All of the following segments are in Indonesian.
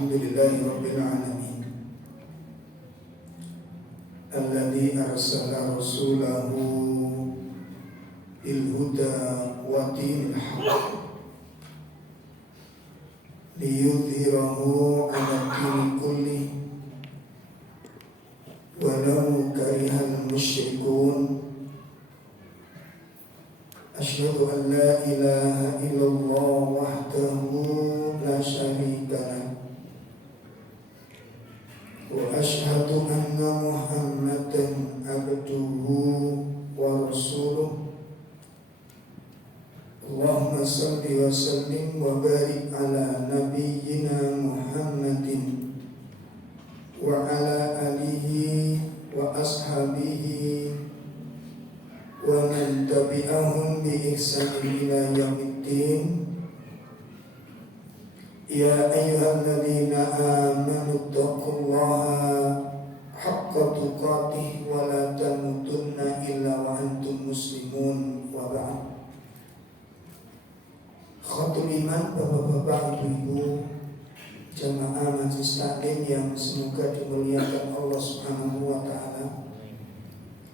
Alhamdulillahi Rabbil Alamin Alladhi arsala rasulahu bil huda wa dinil haqq liyudhhirahu 'ala dini kulli walau karihal musyrikun. Asyhadu an la ilaha illallah wahdahu la syarika lah wa asyhadu anna Muhammadan abduhu wa rasuluh. Allahumma salli wa sallim wa barik ala nabiyyina Muhammadin wa ala alihi wa ashabihi wa man tabi'ahum bi ihsanin ila yaumiddin. Ya ayyuhalladzina amanu taqullaha haqqa tuqatih wa la tamutunna illa wa antum muslimun wa ba'd. Khatul iman, bapak-bapak, ibu-ibu, jamaah majelis taklim yang semoga dimuliakan Allah Subhanahu wa taala.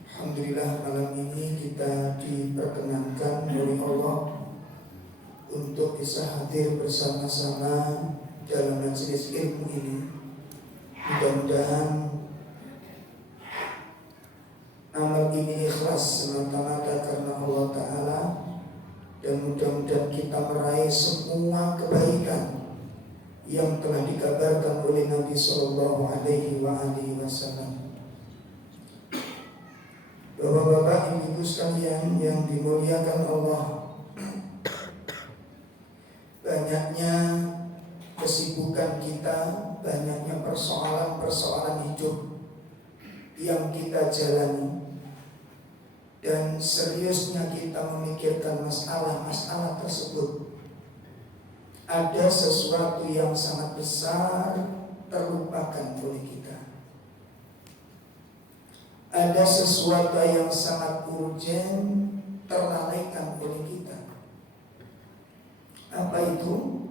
Alhamdulillah, malam ini kita diperkenankan oleh Allah untuk bisa hadir bersama-sama dalam majelis ilmu ini. Mudah-mudahan amal ini ikhlas semata-mata karena Allah Ta'ala, dan mudah-mudahan kita meraih semua kebaikan yang telah dikabarkan oleh Nabi Sallallahu Alaihi Wasallam. Bapak-bapak, ibu-ibu sekalian yang dimuliakan Allah, banyaknya kesibukan kita, banyaknya persoalan-persoalan hidup yang kita jalani, dan seriusnya kita memikirkan masalah-masalah tersebut. Ada sesuatu yang sangat besar terlupakan oleh kita. Ada sesuatu yang sangat urgen terlalaikan oleh kita. Apa itu?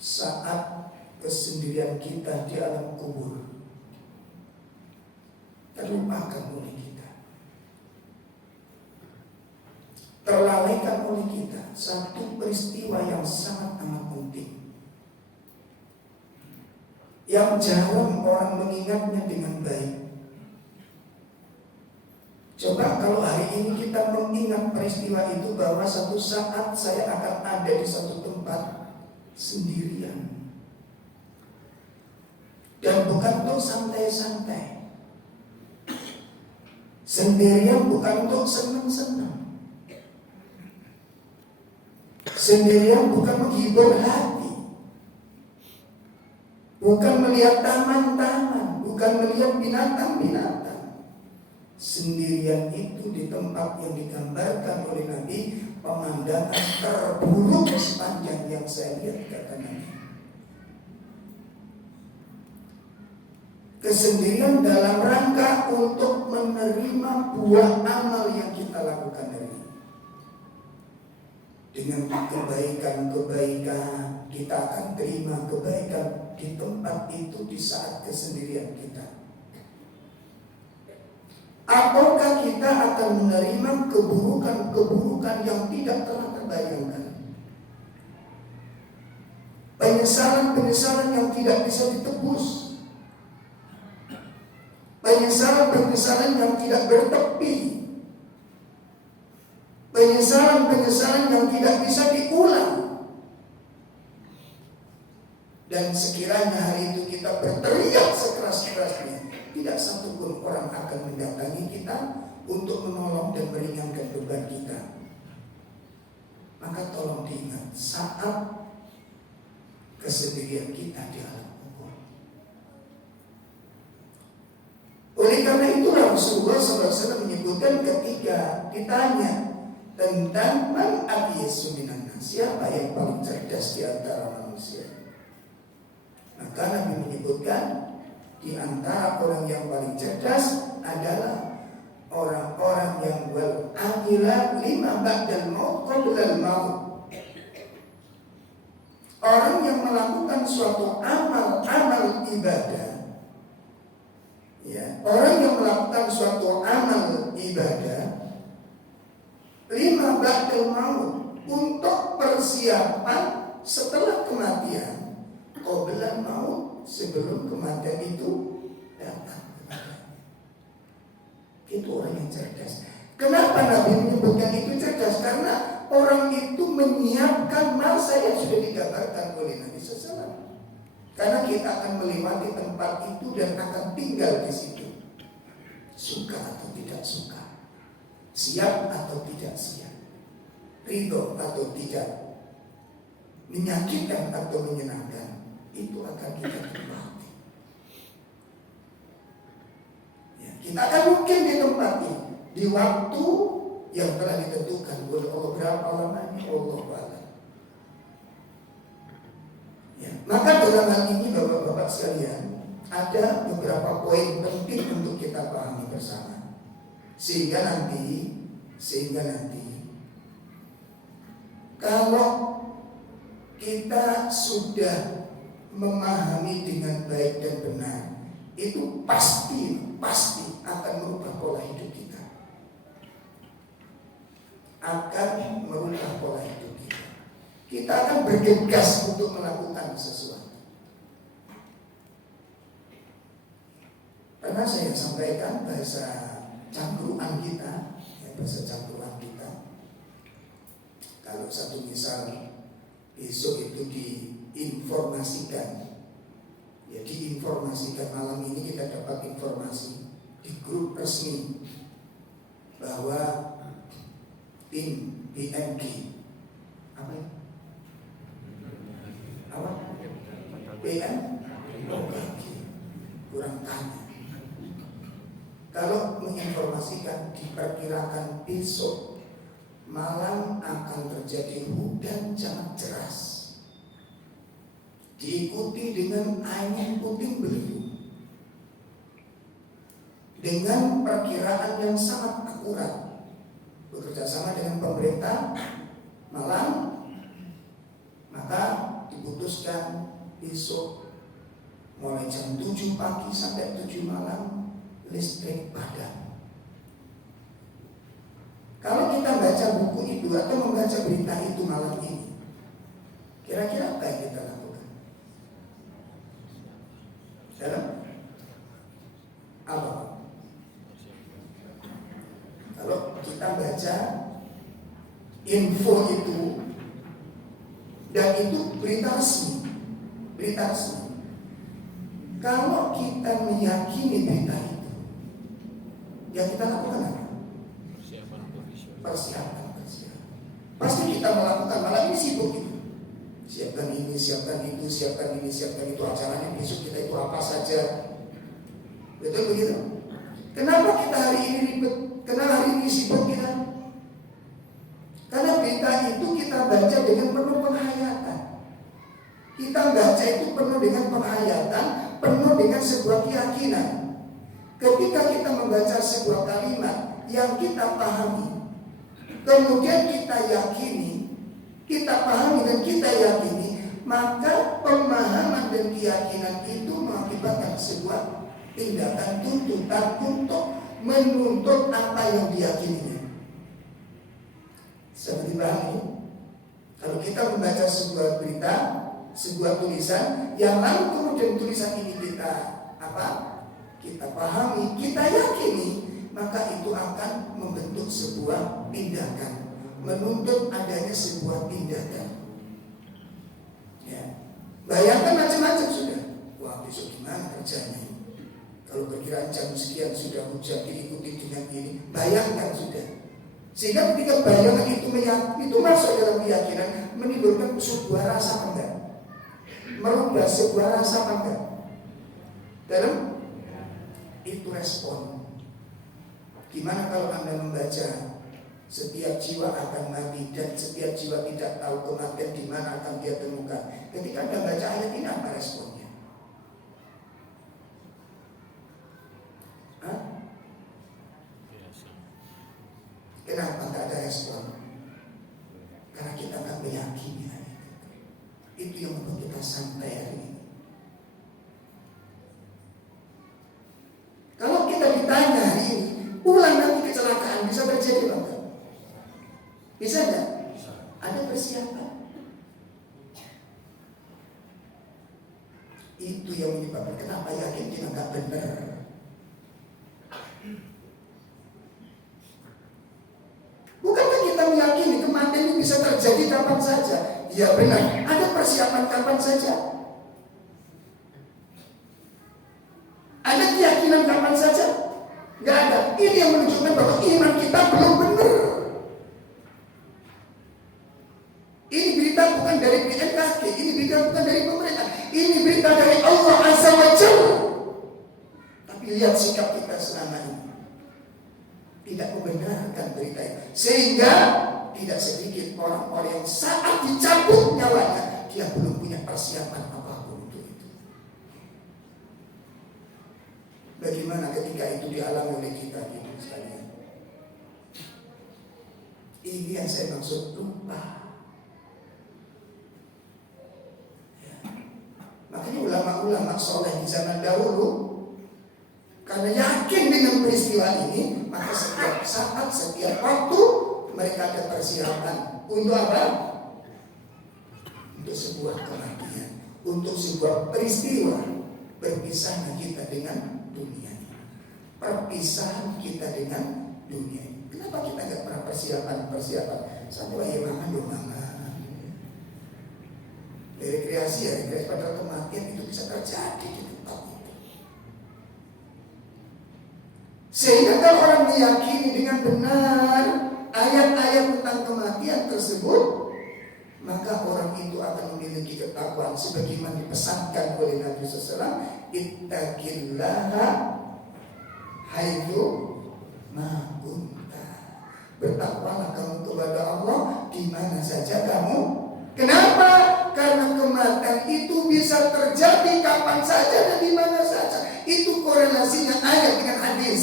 Saat kesendirian kita di alam kubur terlupakan oleh kita, terlalaikan oleh kita satu peristiwa yang sangat amat penting, yang jarang orang mengingatnya dengan baik. Coba kalau hari ini kita mengingat peristiwa itu, bahwa satu saat saya akan ada di satu tempat sendirian, dan bukan untuk santai-santai, sendirian bukan untuk senang-senang, sendirian bukan menghibur hati, bukan melihat taman-taman, bukan melihat binatang-binatang. Sendirian itu di tempat yang digambarkan oleh Nabi, pemandangan terburuk sepanjang yang saya lihat, kata Nabi. Kesendirian dalam rangka untuk menerima buah amal yang kita lakukan hari ini. Dengan kebaikan-kebaikan, kita akan terima kebaikan di tempat itu di saat kesendirian kita. Ataukah kita akan menerima keburukan-keburukan yang tidak pernah terbayangkan, penyesalan-penyesalan yang tidak bisa ditebus, penyesalan-penyesalan yang tidak bertepi, penyesalan-penyesalan yang tidak bisa diulang. Dan sekiranya hari itu kita berteriak sekeras-kerasnya, tidak satu pun orang akan mendatangi kita untuk menolong dan meringankan beban kita. Maka tolong diingat saat kesendirian kita di alam kubur. Oleh karena itu Rasulullah SAW menyebutkan ketika ditanya tentang man abyasu minan nas, siapa yang paling cerdas di antara manusia, maka Nabi menyebutkan di antara orang yang paling cerdas adalah orang-orang yang wal amila lima ba'dal maut qablal maut. orang yang melakukan suatu amal ibadah, ya, orang yang melakukan suatu amal ibadah lima ba'dal maut, untuk persiapan setelah kematian, qabla maut, sebelum kematian itu datang. Itu orang yang cerdas. Kenapa Nabi menyebutkan itu cerdas? Karena orang itu menyiapkan masa yang sudah digambarkan oleh Nabi SAW. Karena kita akan melewati tempat itu dan akan tinggal di situ. Suka atau tidak suka, siap atau tidak siap, ridho atau tidak, menyakitkan atau menyenangkan, itu akan kita lewati. Ya, kita akan mungkin di tempat ini, di waktu yang telah ditentukan oleh Allah. Berapa lamanya Allah Ta'ala. Ya, maka dalam hal ini Bapak-bapak sekalian, ada beberapa poin penting untuk kita pahami bersama, sehingga nanti kalau kita sudah memahami dengan baik dan benar, itu pasti akan merubah pola hidup kita. Akan merubah pola hidup kita. Kita akan bergegas untuk melakukan sesuatu. Karena saya sampaikan bahasa cangkruan kita, bahasa cangkruan kita. Kalau satu misal besok itu diinformasikan, ya diinformasikan malam ini kita dapat informasi di grup resmi bahwa tim BMG apa ya? Apa? BMG kurang tanya. Kalau menginformasikan diperkirakan besok malam akan terjadi hujan sangat deras, diikuti dengan angin puting beliung, dengan perkiraan yang sangat akurat, bekerja sama dengan pemerintah malam, maka diputuskan besok mulai jam 7 pagi sampai 7 malam listrik padam. Kalau kita baca buku itu atau membaca berita itu malam ini, kira-kira apa yang kita lakukan? Apa? Kalau kita baca info itu, dan itu berita resmi. Kalau kita meyakini berita itu, yang kita lakukan apa? Persiapan. Pasti kita melakukan, malam ini sibuk gitu. Siapkan ini, siapkan itu, acaranya besok kita itu apa saja. Betul begitu? Kenapa kita hari ini ribet? Kenapa hari ini sibuk kita? Karena berita itu kita baca dengan penuh penghayatan. Kita baca itu penuh dengan penghayatan, penuh dengan sebuah keyakinan. Ketika kita membaca sebuah kalimat yang kita pahami, kemudian kita yakini, kita pahami dan kita yakini, maka pemahaman dan keyakinan itu mengakibatkan sebuah tindakan tuntutan untuk menuntut apa yang diyakininya. Seperti pahami, kalau kita membaca sebuah berita, sebuah tulisan, yang lalu kemudian tulisan ini kita kita pahami, kita yakini, maka itu akan membentuk sebuah tindakan, menuntut adanya sebuah tindakan. Ya, bayangkan macam-macam sudah. Wah, besok gimana kerjanya? Kalau perkiraan jam sekian sudah hujan, diikuti dengan ini, bayangkan sudah. Sehingga ketika bayangan itu masuk dalam keyakinan, menimbulkan sebuah rasa enggak, merubah sebuah rasa enggak dalam itu respon. Gimana kalau Anda membaca setiap jiwa akan mati dan setiap jiwa tidak tahu kematian di mana akan dia temukan? Ketika Anda baca ayat ini, apa responnya? Kenapa tidak ada respon? Karena kita akan meyakini itu yang kita santai hari ini. Kalau kita ditanya hari ini, ulang nanti kecelakaan bisa terjadi enggak? Bisa enggak? Ada persiapan. Itu yang menyebabkan kenapa yakin kita nggak benar. Bukankah kita meyakini kematian ini bisa terjadi kapan saja? Ya benar, ada persiapan kapan saja. Ada keyakinan kapan saja? Nggak ada. Ini yang menunjukkan bahwa iman kita belum benar. Ini berita bukan dari BMKG, ini berita bukan dari pemerintah, ini berita dari Allah Azza wa Jalla. Tapi lihat sikap kita selama ini, tidak membenarkan berita itu, sehingga tidak sedikit orang-orang yang saat dicabut nyawanya, dia belum punya persiapan apapun untuk itu. Bagaimana ketika itu dialami oleh kita gitu sekalian? Ini yang saya maksud lupa. Makanya ulama-ulama soleh di zaman dahulu, karena yakin dengan peristiwa ini, maka setiap saat, setiap waktu mereka ada persiapan untuk apa? Untuk sebuah kematian, untuk sebuah peristiwa berpisahnya kita dengan dunia. Perpisahan kita dengan dunia. Kenapa kita nggak pernah persiapan? Sampai mama dong mama. Rekreasi pada kematian itu bisa terjadi di tempat itu. Sehingga kalau orang meyakini dengan benar ayat-ayat tentang kematian tersebut, maka orang itu akan memiliki ketakwaan sebagaimana dipesankan oleh Nabi SAW, ittaqillaha haitsu ma kunta. Bertakwalah kamu kepada Allah di mana saja kamu. Kenapa? Karena kematian itu bisa terjadi kapan saja dan di mana saja. Itu korelasinya ayat dengan hadis.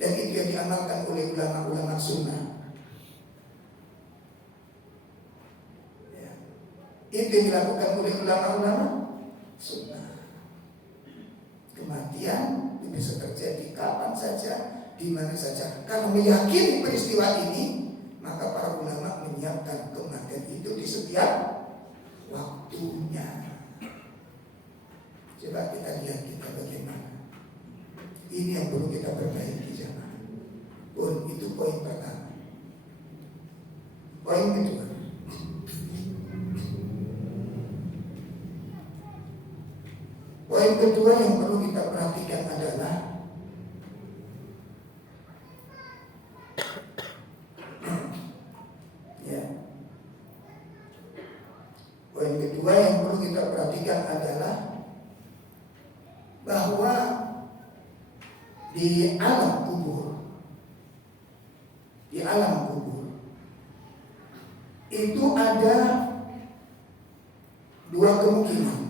Dan itu yang diamalkan oleh ulama-ulama sunnah. Ya. Itu yang dilakukan oleh ulama-ulama sunnah. Kematian itu bisa terjadi kapan saja, di mana saja. Karena meyakini peristiwa ini, maka para ulama menyiapkan kematian itu di setiap waktunya. Coba kita lihat kita bagaimana. Ini yang perlu kita perbaiki jemaah. Itu poin pertama. Poin kedua. Poin kedua yang perlu kita perhatikan adalah poin kedua yang perlu kita perhatikan adalah bahwa di alam kubur itu ada dua kemungkinan.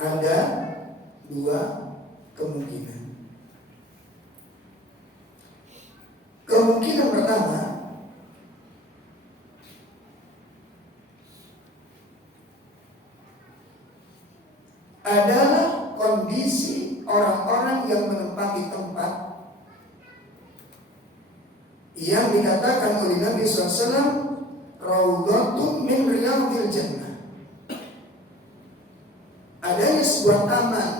Ada dua kemungkinan. Kemungkinan pertama, adalah kondisi orang-orang yang menempati tempat yang dikatakan oleh Nabi SAW, raudhatun min riyadhil jannah. Adanya sebuah taman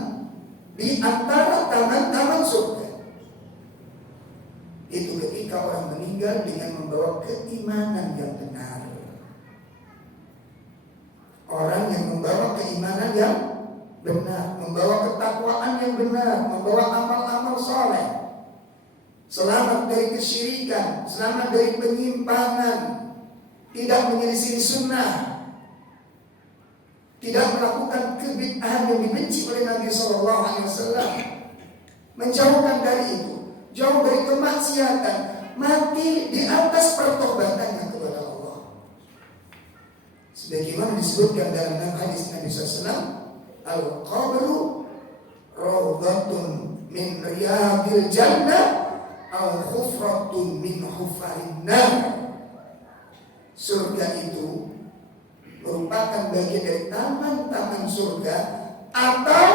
di antara taman-taman surga. Itu ketika orang meninggal dengan membawa keimanan yang benar. Orang yang membawa keimanan yang benar, membawa ketakwaan yang benar, membawa amal-amal soleh, selamat dari kesyirikan, selamat dari penyimpangan, tidak menyelisih sunnah, tidak melakukan kebid'ahan yang dibenci oleh Nabi SAW, menjauhkan dari itu, jauh dari kemaksiatan, mati di atas pertobatannya kepada Allah. Sebagaimana disebutkan dalam hadis Nabi SAW, al-qabru rawdatun min riyadil jannah aw khufratun min hufarin nar. Surga itu merupakan bagian dari taman-taman surga, atau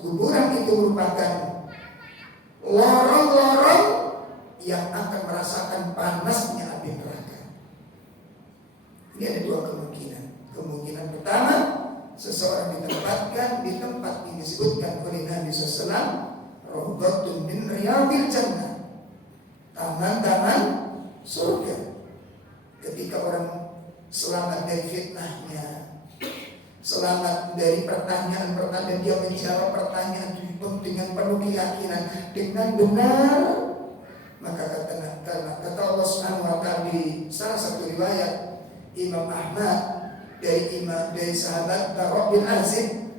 kuburan itu merupakan lorong-lorong yang akan merasakan panasnya api neraka. Ini ada dua kemungkinan. Kemungkinan pertama, seseorang ditempatkan di tempat yang disebutkan oleh Nabi SAW, Rawdatun min riyadil jannah, taman-taman surga. Ketika orang selamat dari fitnahnya, selamat dari pertanyaan-pertanyaan, dia menjawab pertanyaan dengan penuh keyakinan, dengan benar, maka kata Allah Subhanahu wa Ta'ala di salah satu riwayat Imam Ahmad dari sahabat Bara' bin Azib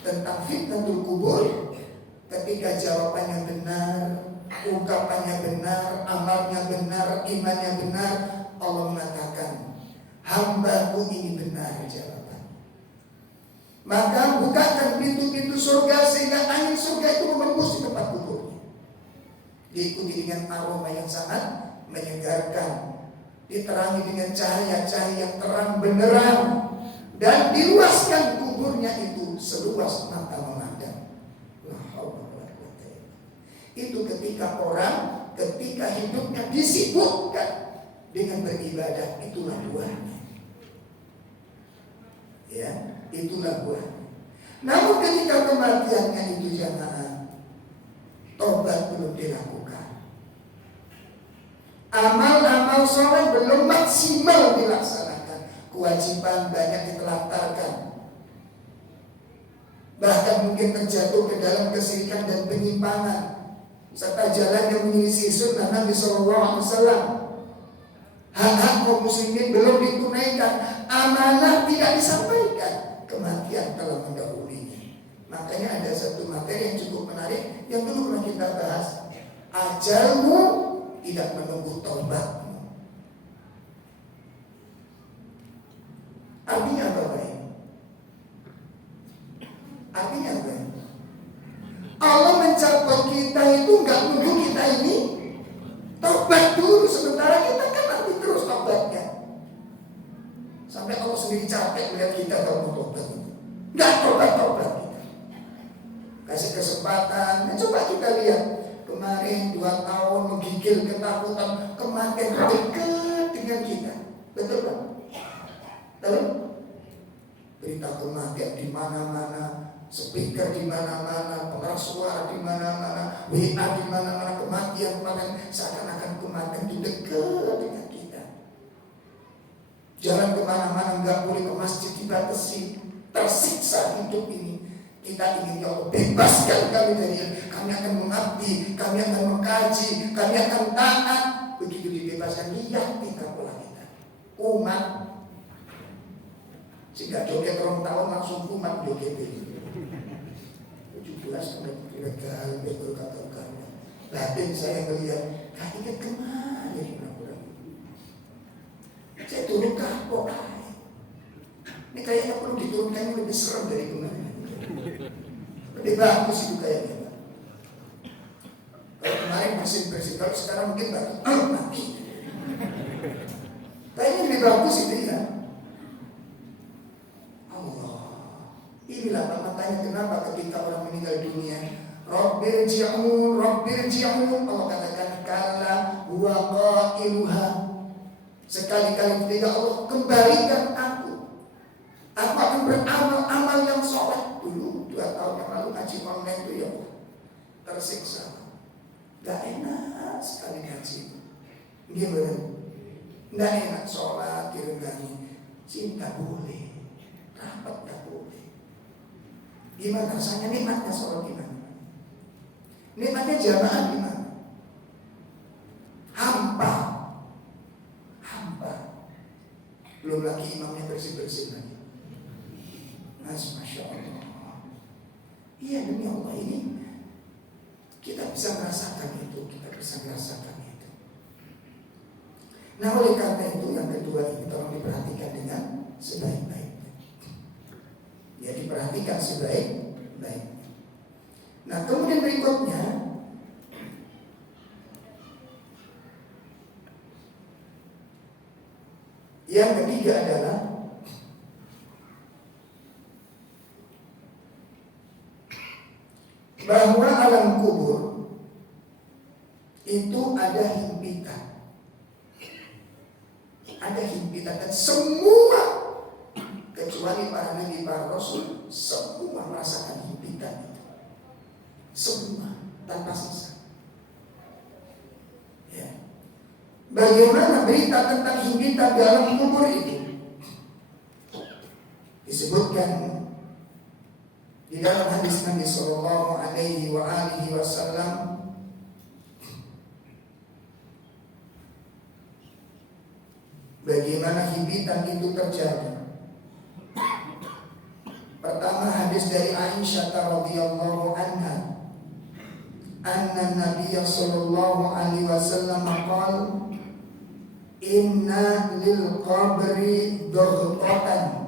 tentang fitnatul kubur, ketika jawabannya benar, ungkapannya benar, amalnya benar, imannya benar, Allah mengatakan, hambaku ini benar jawaban. Maka bukakan pintu-pintu surga sehingga angin surga itu menembus di tempat kuburnya. Diikuti dengan aroma yang sangat menyegarkan, diterangi dengan cahaya-cahaya yang terang benderang, dan diluaskan kuburnya itu seluas mata memandang. Itu ketika hidupnya disibukkan dengan beribadah, itulah buahnya. Ya, itulah buahnya. Namun ketika kematiannya itu jamaah, tobat belum dilakukan, amal-amal soleh belum maksimal dilaksanakan, kewajiban banyak ditelantarkan, bahkan mungkin terjatuh ke dalam kesyirikan dan penyimpangan, serta jalan yang menyelisih sunnah Nabi SAW. Hak-hak kaum muslimin belum ditunaikan, amanah tidak disampaikan, kematian telah mendahulunya. Makanya ada satu materi yang cukup menarik yang dulu pernah kita bahas, ajalmu tidak menunggu taubatmu. Artinya apa Pak? Artinya apa? Allah mencapai kita itu nggak nunggu kita ini taubat dulu, sementara kita kan nanti terus taubatnya. Sampai Allah sendiri capek melihat kita kalau taubat itu. Nggak taubat kita. Kasih kesempatan. Coba kita lihat kemarin 2 tahun menggigil ketakutan, kematian dekat dengan kita. Betul Pak? Betul? Berita kematian di mana-mana, speaker di mana-mana, pengeras suara di mana-mana, WA di mana-mana, kematian seakan-akan kematian itu dekat dengan kita. Jalan kemana-mana nggak boleh, ke masjid dibatasi, tersiksa hidup ini. Kita ingin ya Allah bebaskan kami dari ini. Kami akan mengabdi, kami akan mengkaji, kami akan taat. Begitu dibebaskan, lihat tingkah pola kita. Umat, sehingga joget 2 tahun langsung umat joget ini. 17 sampai kira-kira betul kata-kata. Batin saya melihat, ingat kemarin saya turun kapok. Ini kayaknya perlu diturunkan yang lebih serem dari kemarin. Lebih bagus itu kayaknya Pak. Kalau kemarin bersin-bersin, kalau sekarang mungkin baru mati. Kayaknya lebih bagus itu ya. Inilah makanya kenapa ketika orang meninggal dunia, Rabbirji'un, Allah katakan kala huwa qailuha. Sekali-kali tidak Allah kembalikan aku akan beramal-amal yang soleh. Dulu 2 tahun yang lalu ngaji online itu ya tersiksa. Gak enak sekali ngaji. Gimana? Gak enak sholat direnggangi. Cinta boleh, rapat gak boleh. Gimana rasanya nikmatnya sholat gimana? Nikmatnya jamaah gimana? Hampa. Belum lagi imamnya bersih-bersih lagi. Masya Allah. Iya demi Allah ini kita bisa merasakan itu, Nah oleh karena itu yang kedua ini tolong diperhatikan dengan sebaik-baiknya. Ya diperhatikan sebaik-baiknya. Nah kemudian berikutnya, yang ketiga adalah bahwa alam kubur itu ada himpitan. Ada himpitan dan semua kecuali para nabi, para rasul, semua merasakan himpitan itu. Semua tanpa sisa. Ya. Bagaimana berita tentang himpitan di alam kubur itu? Disebutkan di dalam hadis Nabi Sallallahu Alaihi Wasallam, bagaimana himpitan itu terjadi. Pertama, hadis dari Aisyah radhiyallahu anha, anna Nabiy sallallahu alaihi wasallam qala, inna lil qabri darqatan.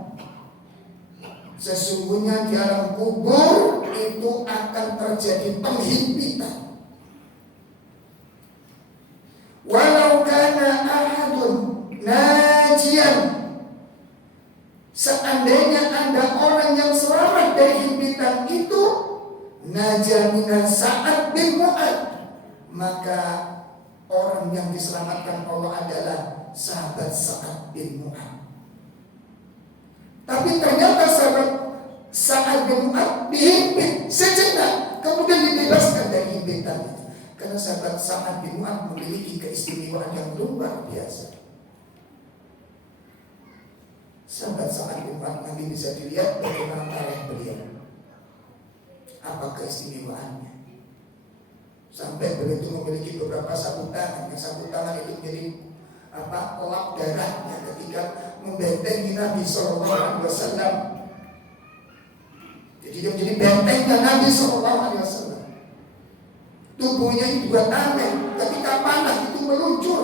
Sesungguhnya di alam kubur itu akan terjadi penghimpitan. Walau kana ahadun najian, seandainya ada orang yang selamat dari himpitan itu, najamina Sa'ad bin Mu'ad, maka orang yang diselamatkan Allah adalah sahabat Sa'ad bin Mu'ad. Tapi ternyata sahabat Sa'ad bin Mu'ad dihimpit sejenak, kemudian dibebaskan dari himpitan itu. Karena sahabat Sa'ad bin Mu'ad memiliki keistimewaan yang luar biasa. Sahabat Sa'ad bin Mu'ad nanti bisa dilihat bagaimana tarikh beliau, apa keistimewaannya. Sampai beliau itu memiliki beberapa sapu tangan. Yang sapu tangan itu menjadi lap darahnya ketika membentengi Nabi Sallallahu Alaihi Wasallam. Jadi dia menjadi bentengnya Nabi Sallallahu Alaihi Wasallam. Tubuhnya itu juga tameng, ketika panas itu meluncur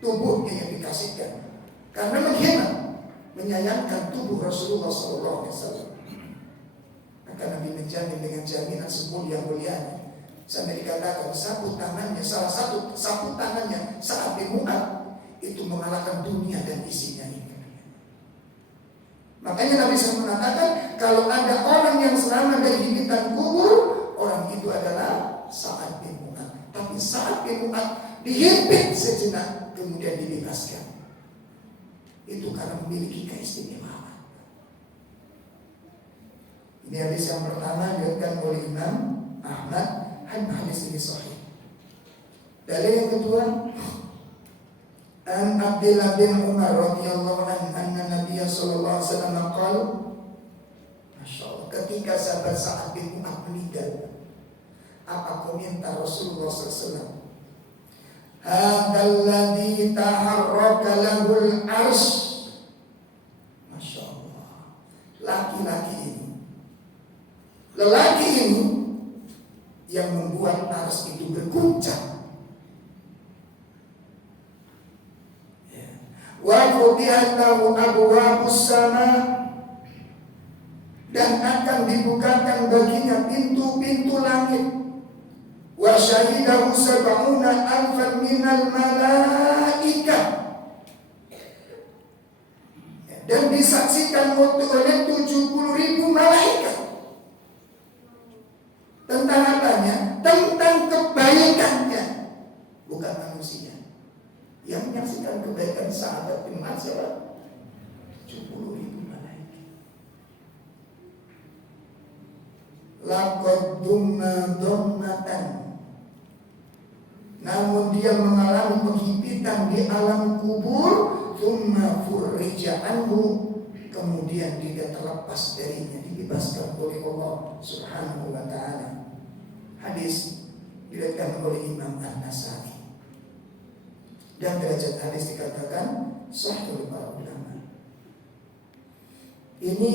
tubuhnya yang dikasihkan karena menghina, menyayangkan tubuh Rasulullah Sallallahu Alaihi Wasallam. Maka Nabi menjamin dengan jaminan semulia-mulianya, sampai dikatakan sapu tangannya, salah satu sapu tangannya Sa'ad bin Mu'ad itu mengalahkan dunia dan isinya ini. Makanya Nabi SAW mengatakan, kalau ada orang yang selamat dari himpitan kubur, orang itu adalah Sa'ad bin Mu'ad. Tapi Sa'ad bin Mu'ad dihimpit sejenak, kemudian dibebaskan. Itu karena memiliki keistimewaan. Ini hadis yang pertama diriwayatkan oleh Imam Ahmad. Hadis ini sahih. Dalil yang kedua, an Abdullah bin Umar radhiyallahu anhu anna Nabiy sallallahu alaihi wasallam qala, masyaallah, ketika sahabat Sa'ad bin Mu'ad meninggal, apa komentar Rasulullah sallallahu alaihi wasallam? Hadzal ladzi taharraka lahul arsy. Masyaallah, laki-laki ini, lelaki ini yang membuat arsy itu berguncang. Wa futihat lahu abwabus sama, dan akan dibukakan baginya pintu-pintu langit. Wa syahidahu sab'una alfan minal malaikah, dan disaksikan oleh 70.000 malaikat. Tentang apanya? Tentang kebaikannya, bukan manusia. Yang menyaksikan kebaikan sahabat bin Mu'ad siapa? 70.000 malaikat. Laqad dumma dhammatan, namun dia mengalami penghimpitan di alam kubur. Tsumma furrija anhu, kemudian dia terlepas darinya, dibebaskan oleh Allah Subhanahu wa ta'ala. Hadis diriwayatkan oleh Imam An-Nasa'i, dan derajat hadis dikatakan sahih oleh para ulama. Ini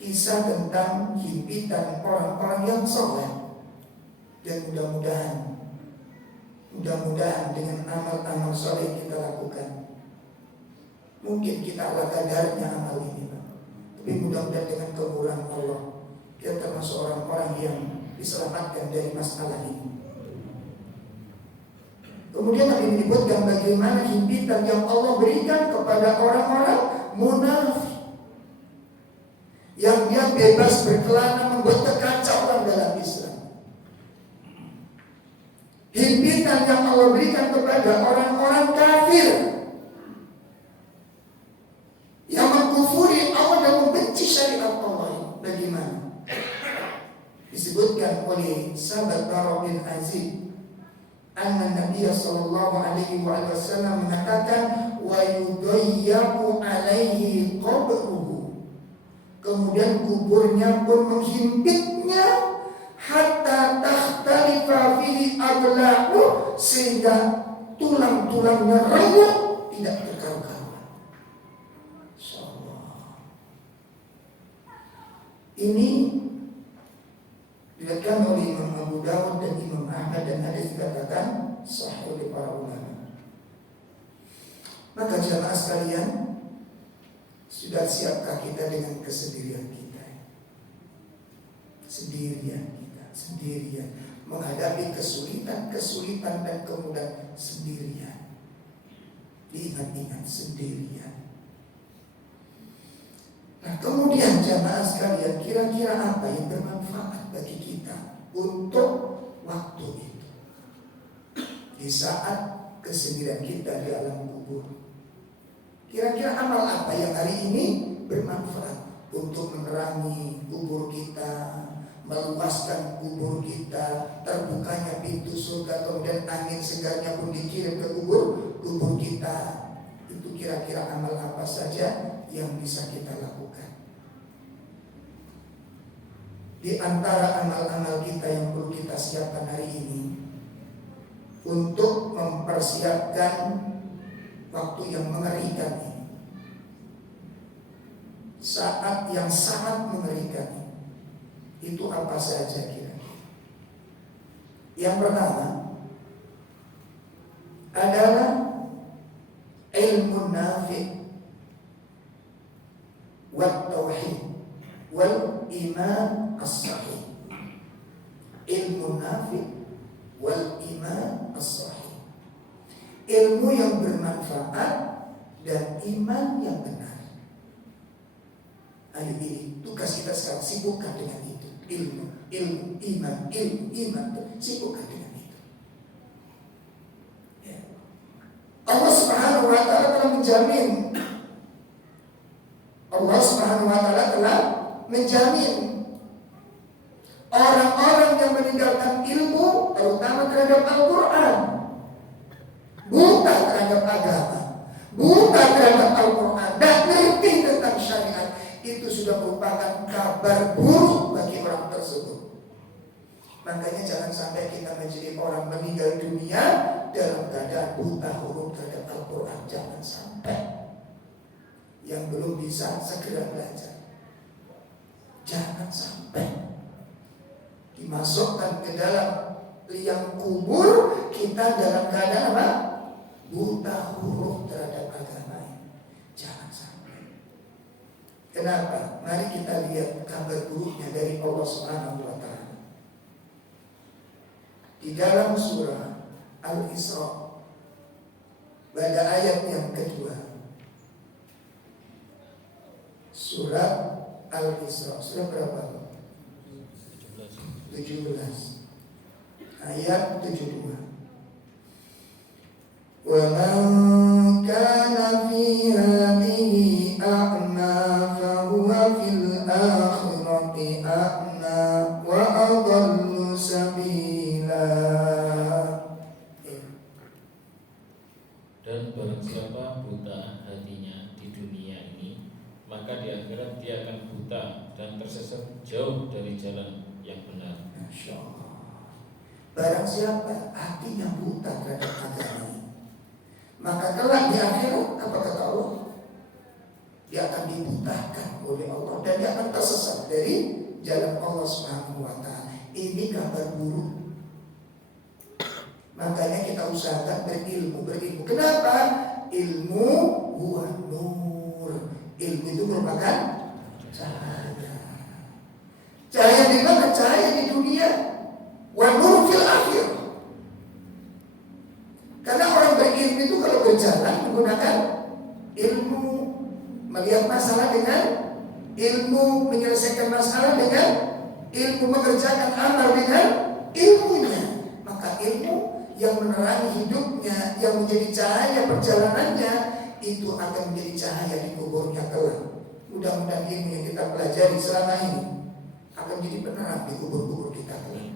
kisah tentang himpitan orang-orang yang saleh, dan mudah-mudahan dengan amal-amal saleh kita lakukan. Mungkin kita ala kadarnya amal ini, tapi mudah-mudahan dengan kemurahan Allah kita termasuk orang-orang yang diselamatkan dari masalah ini. Kemudian Nabi menyebutkan bagaimana himpitan yang Allah berikan kepada orang-orang munafik, yang dia bebas berkelana membuat kekacauan dalam Islam. kemungkinan yang Allah berikan kepada orang-orang kafir yang mengkufuri Allah dan membenci syariat Allah. Bagaimana? Disebutkan oleh sahabat Bara bin Azib, anna Nabi sallallahu alaihi wasallam mengatakan, wa yudayyaqu alaihi qabruhu, kemudian kuburnya pun menghimpitnya, hatta takhtalifa fihi adla'u, sehingga tulang-tulangnya remuk, tidak berkaru-karuan. Insyaallah. Ini diriwayatkan oleh Imam Abu Dawud dan Imam Ahmad, dan hadis dikatakan sahih oleh para ulama. Maka jamaah sekalian, sudah siapkah kita dengan kesendirian kita? Sendirian menghadapi kesulitan dan kemudahan sendirian. Diingat-ingat sendirian. Nah, kemudian jamaah sekalian, kira-kira apa yang bermanfaat bagi kita untuk waktu itu, di saat kesendirian kita di alam kubur? Kira-kira amal apa yang hari ini bermanfaat untuk menerangi kubur kita, meluaskan kubur kita, terbukanya pintu surga, kemudian angin segarnya pun dikirim ke kubur kita? Itu kira-kira amal apa saja yang bisa kita lakukan? Di antara amal-amal kita yang perlu kita siapkan hari ini untuk mempersiapkan waktu yang mengerikan ini, saat yang sangat mengerikan ini, itu apa saja kira-kira? Yang pertama adalah ilmu nafi' wa tauhid wal iman as-sahih. Ilmu nafi' wal iman as-sahih, ilmu yang bermanfaat dan iman yang benar. Ayo, ini tugas kita sekarang, sibukkan dengan itu. Ilmu, iman, sibukkan dengan itu. Ya. Allah Subhanahu wa ta'ala telah menjamin. Allah Subhanahu wa ta'ala telah menjamin orang-orang yang meninggalkan ilmu, terutama terhadap Al-Quran, buta terhadap agama, buta terhadap Al-Quran, dan ngerti tentang syariat, itu sudah merupakan kabar buruk bagi orang tersebut. Makanya jangan sampai kita menjadi orang meninggal dunia dalam keadaan buta huruf terhadap Al-Quran. Jangan sampai. Yang belum bisa segera belajar, jangan sampai dimasukkan ke dalam liang kubur kita dalam keadaan apa? Buta huruf terhadap agama ini. Jangan sampai. Kenapa? Mari kita lihat kabar buruknya dari Allah Subhanahu wa ta'ala di dalam surah Al-Isra pada ayat yang kedua. Surat Al-Isra, surat berapa? 17. Ayat 72. Wa man kana fi hadhihi a'ma fa huwa fil akhirati a'ma wa adallu sabila. Dan barang siapa buta hatinya di dunia ini, maka di akhirat dia akan buta dan tersesat jauh dari jalan yang benar. Masya Allah. Barang siapa hatinya buta terhadap agama ini, maka kelak di akhirat, apa kata Allah? Dia akan dibutakan oleh Allah dan dia akan tersesat dari jalan Allah Subhanahu wa ta'ala. Ini kabar buruk. Makanya kita usahakan berilmu. Kenapa? Ilmu huwa nur. Ilmu itu merupakan cahaya. Cahaya di mana? Cahaya di dunia. Wa nur fil akhir. Karena orang berilmu itu kalau berjalan menggunakan ilmu, melihat masalah dengan ilmu, menyelesaikan masalah dengan ilmu, mengerjakan amal dengan ilmunya. Maka ilmu yang menerangi hidupnya, yang menjadi cahaya perjalanannya, itu akan menjadi cahaya di kuburnya kelak. Mudah-mudahan ilmu yang kita pelajari selama ini akan menjadi penerang di kubur-kubur kita kelak,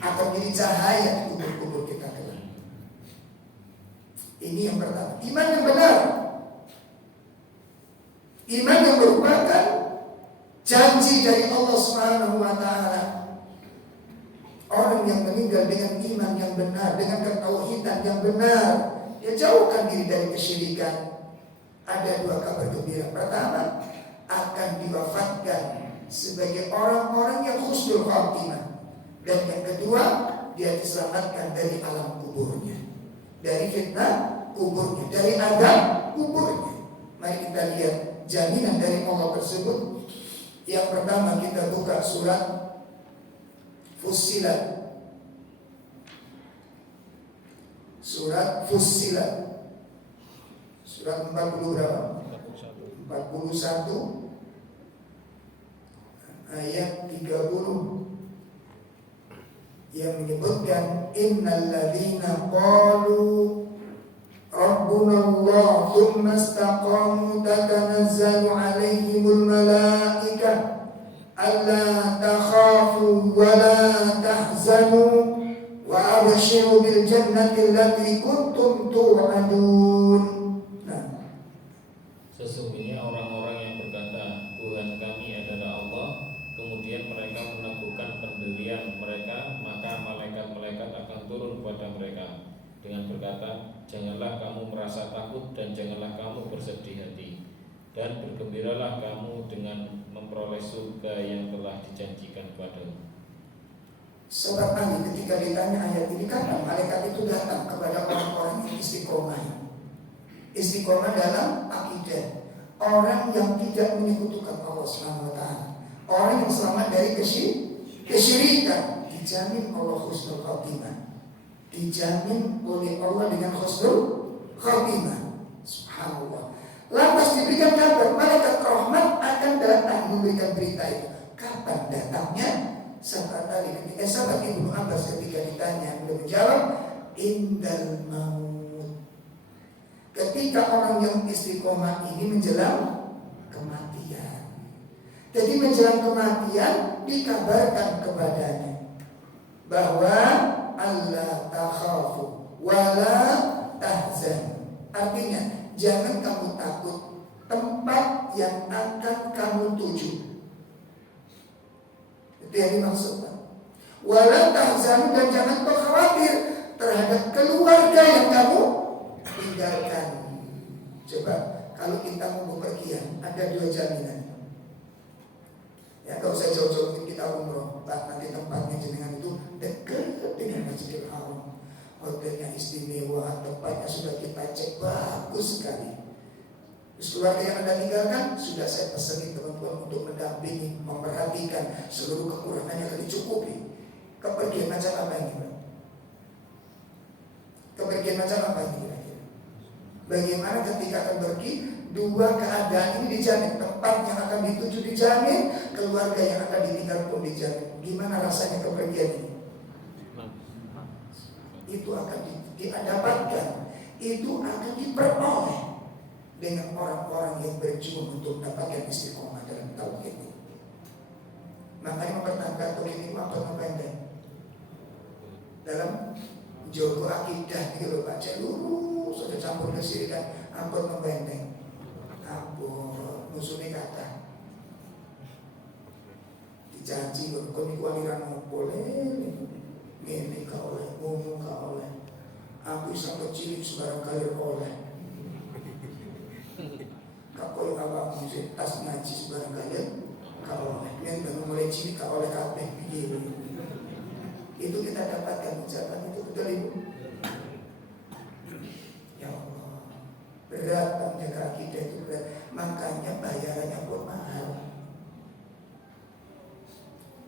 akan menjadi cahaya di kubur-kubur kita kelak. Ini yang pertama, iman yang benar, iman yang merupakan janji dari Allah Subhanahu wa Ta'ala. Orang yang meninggal dengan iman yang benar, dengan ketauhidan yang benar, dia jauhkan diri dari kesyirikan. Ada dua kabar gembira. Pertama, akan diwafatkan sebagai orang-orang yang husnul khatimah. Dan yang kedua, dia diselamatkan dari alam kuburnya, dari fitnah kuburnya, dari adab kuburnya. Mari kita lihat jaminan dari Allah tersebut. Yang pertama, kita buka surat Fussilat. Surat Fussilat, surat 40 berapa? 41 ayat 30 yang menyebutkan innal ladzina qalu rabbuna Allah tsumma istaqamu tatanazzalu alaihimul malaikah alla takhafu wa la tahzanu wa abshiru bil jannati allati kuntum tu'adun. Sesungguhnya orang-orang yang berkata Tuhan kami adalah Allah, kemudian mereka meneguhkan pendirian mereka, maka malaikat-malaikat akan turun kepada mereka dengan berkata, janganlah kamu merasa takut dan janganlah kamu bersedih hati, dan bergembiralah kamu dengan memperoleh surga yang telah dijanjikan padamu. Sebab Ali ketika ditanya ayat ini, karena malaikat itu datang kepada orang-orang yang istiqomah. Istiqomah dalam akidah, orang yang tidak menyekutukan Allah Subhanahu wa Ta'ala, orang yang selamat dari kesyirikan, dijamin Allah husnul khatimah, dijamin oleh Allah dengan husnul khatimah. Subhanallah. Lantas diberikan kabar, malaikat rahmat akan datang memberikan berita itu. Kapan datangnya? Sahabat Ibnu Abbas ketika ditanya, beliau menjawab, indal maut. Ketika orang yang istiqomah ini menjelang kematian. Jadi menjelang kematian dikabarkan kepadanya bahwa Allah takhafu wala tahzan. Artinya jangan kamu takut tempat yang akan kamu tuju. Itu yang dimaksudkan. Wala tahzan, dan jangan kau khawatir terhadap keluarga yang kamu tinggalkan. Coba kalau kita mau bepergian, ada dua jaminan. Ya, kalau saya jauh-jauh kita umroh, nanti tempatnya jenengan itu dekat dengan Masjidil Haram, hotelnya istimewa, tempatnya sudah kita cek bagus sekali. Terus keluarga yang Anda tinggalkan sudah saya pesan teman-teman untuk mendampingi, memperhatikan seluruh kekurangannya akan dicukupi. Kepergian macam apa ini, Pak? Kepergian macam apa ini kira-kira? Bagaimana ketika akan pergi, dua keadaan ini dijamin, tempat yang akan dituju dijamin, keluarga yang akan ditinggal pun dijamin. Gimana rasanya kepergian ini? Itu akan didapatkan, itu akan diperoleh dengan orang-orang yang berjuang untuk mendapatkan istiqomah dalam tauhid ini. Makanya mempertahankan tauhid itu apa pendek dalam jogo akidah gitu loh, Pak. Cek lurus sudah campur kesyirikan, ampun membenteng, ampun musuhnya kata dijanji kok niku aliran boleh ngene ka oleh ngomong ka oleh aku bisa kecil sebarang kali oleh kakoi awak musik tas ngaji sebarang kali ka oleh yang mulai cilik ka oleh kabeh gitu. Itu kita dapatkan ucapan itu, betul Ibu? Ya Allah, berat menjaga akidah itu berat. Makanya bayarannya pun mahal.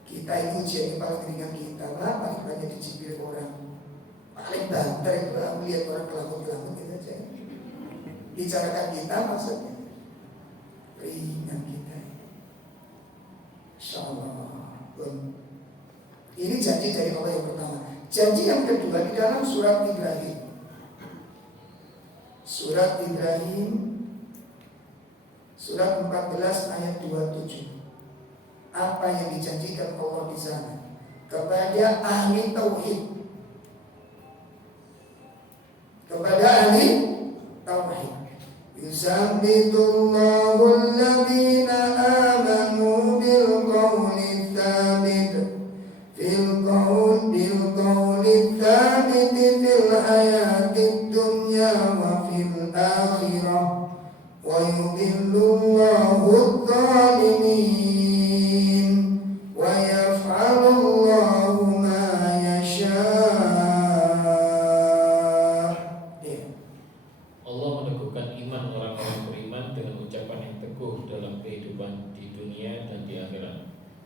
Kita ini ujian yang paling ringan kita lah, paling banyak dicibir orang, paling banter itu melihat orang kelamun-kelamun gitu aja. Bicarakan kita maksudnya ringan kita. Insya Allah. Ini janji dari Allah yang pertama. Janji yang kedua di dalam surat Ibrahim. Surat Ibrahim surat 14 ayat 27. Apa yang dijanjikan Allah di sana kepada ahli tauhid? Kepada ahli tauhid. Yusabbitullahu alladhina amanu bil qawli tsabit fil qawli tsabit fil hayatid dunya wa fil akhirah wa yudhillullahu adh-dhalimin wa yaf'alullahu ma yasha'. Allah meneguhkan iman orang-orang beriman dengan ucapan yang teguh dalam kehidupan di dunia dan di akhirat.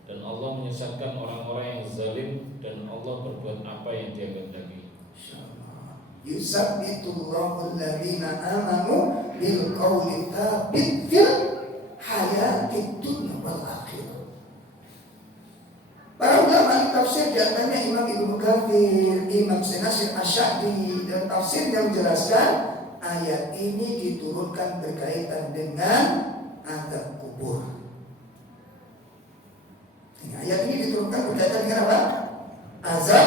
Dan Allah menyesatkan orang-orang yang zalim, dan Allah berbuat apa yang Dia kehendaki. Yusabbitullahu alladhina amanu bil qawli tsabit fil hayatid dunya wal akhirah. Para ulama tafsir di antaranya Imam Ibnu Katsir, Imam Sinasir Asy'ari dan tafsir yang menjelaskan ayat ini diturunkan berkaitan dengan azab kubur. Ayat ini diturunkan berkaitan dengan apa? Azab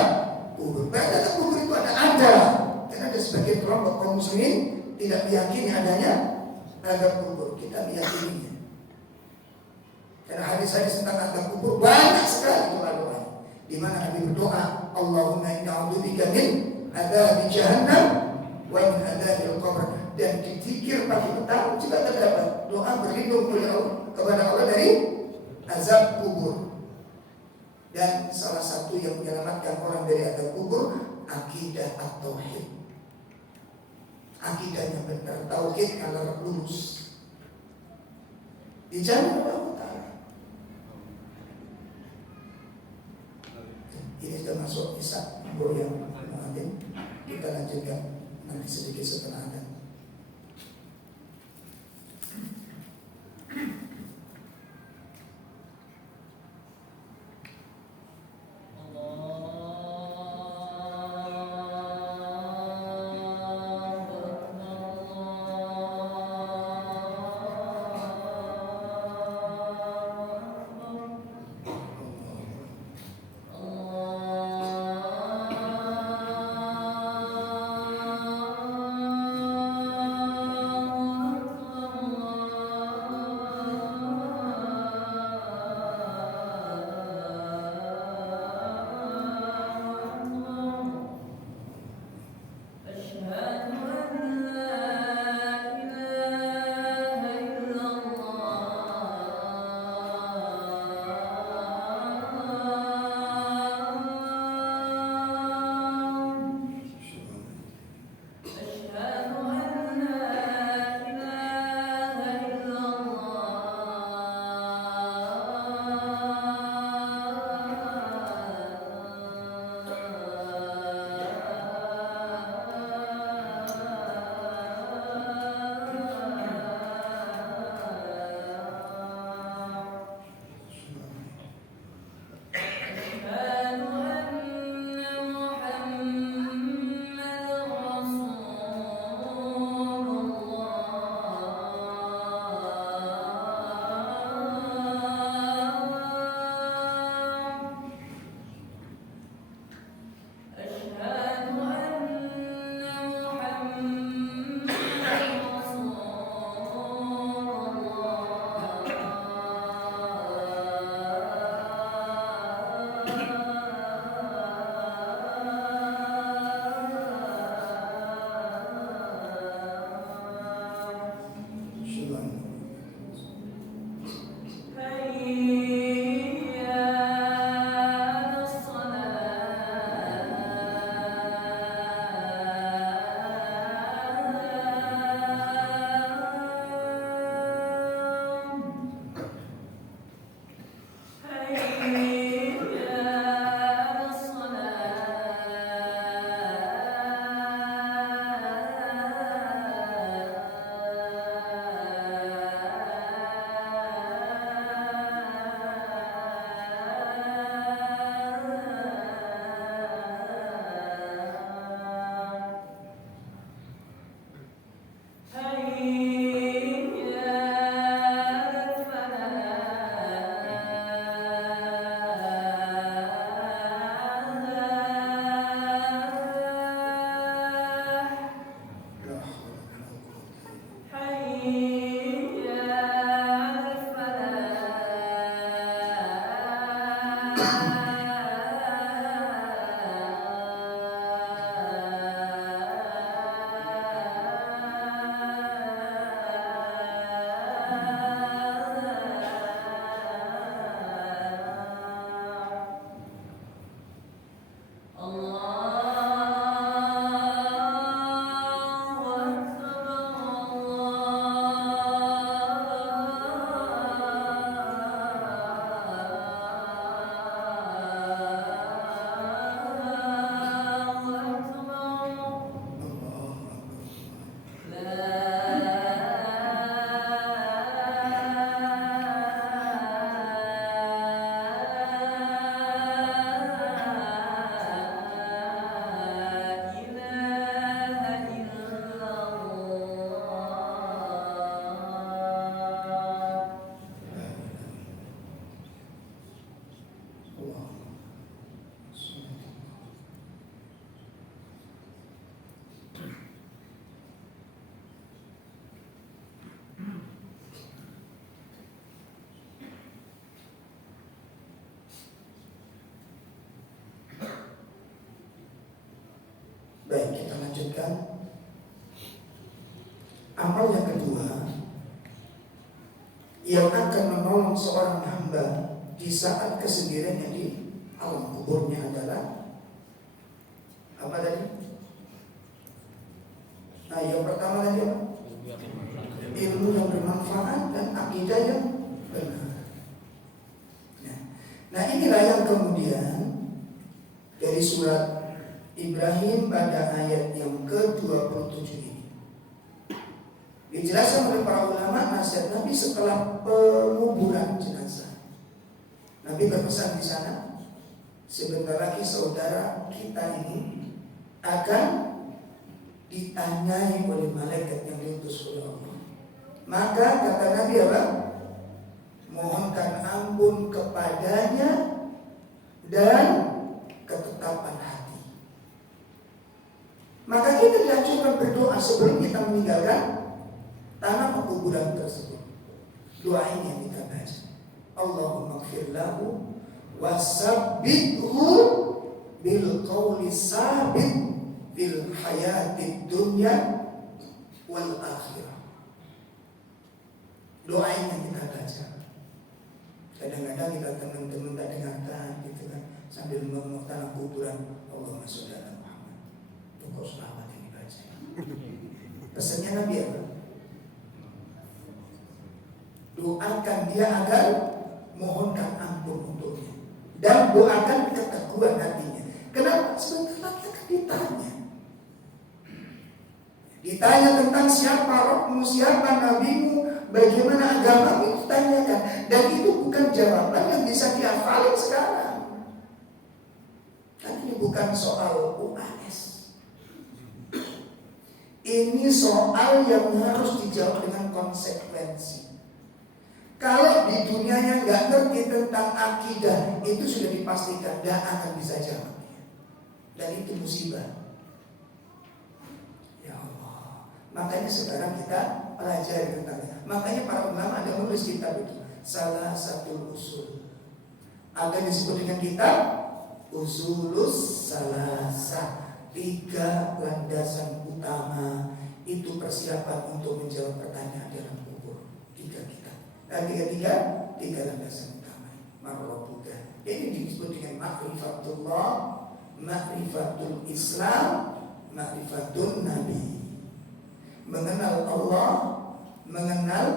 kubur. Berarti azab kubur itu ada. Karena ada sebagian kelompok kaum muslimin tidak meyakini adanya azab kubur. Kita meyakininya. Karena hadis-hadis tentang azab kubur banyak sekali itu lalu di mana Nabi berdoa, Allahumma inni a'udzubika min adzabi jahannam wa min adzabil qabr. Dan di zikir pagi petang juga terdapat doa berlindung kepada Allah dari azab kubur. Dan salah satu yang menyelamatkan orang dari azab kubur akidah at-tauhid. Akidahnya benar, tauhid kalau lurus dijamin oleh Allah Ta'ala. Ini sudah masuk Isya yang muadzin. Kita lanjutkan nanti sedikit setelah ada. Baik, kita lanjutkan. Amal yang kedua yang akan menolong seorang hamba di saat kesendiriannya di alam kuburnya adalah apa tadi? Nah, yang pertama tadi apa? Ilmu yang bermanfaat dan akidah yang benar. Nah, inilah yang kemudian dari surat Ibrahim pada ayat yang ke-27 ini dijelaskan oleh para ulama nasihat Nabi setelah penguburan jenazah. Nabi berpesan di sana, sebentar lagi saudara kita ini akan ditanyai oleh malaikat yang diutus oleh Allah. Maka kata Nabi apa? Mohonkan ampun kepadanya dan ketetapan hati. Maka kita dianjurkan berdoa sebelum kita meninggalkan tanah penguburan tersebut. Doa ini yang kita baca. Allahumma ighfir lahu wasabbithu bil qawli sabit bil hayatid dunya wal akhirah. Doa ini yang kita baca. Kadang-kadang kita teman-teman tak dengarkan gitu kan, sambil ngomong tanah kuburan. Allahumma sholli ala Muhammad. Pokok selamat yang dibaca. Pesannya Nabi apa? Doakan dia agar mohonkan ampun untuknya dan doakan keteguhan hatinya. Kenapa? Sebentar lagi akan ditanya tentang siapa rohmu, siapa nabimu, bagaimana agamamu, ditanyakan. Dan itu bukan jawaban yang bisa dihafalin sekarang. Kan ini bukan soal UAS. Ini soal yang harus dijawab dengan konsekuensi. Kalau di dunianya nggak ngerti tentang akidah, itu sudah dipastikan tidak akan bisa jawab. Dan itu musibah. Ya Allah. Makanya sekarang kita pelajari tentangnya. Makanya para ulama ada menulis kitab itu. Salah satu usul. Ada disebut dengan kitab Usulus Salasah. 3 landasan utama itu persiapan untuk menjawab pertanyaan dalam kubur. 3 kitab. Dan 3 landasan utama. Marrobuka. Ini disebut dengan ma'rifatullah, ma'rifatul Islam, ma'rifatul Nabi. Mengenal Allah, mengenal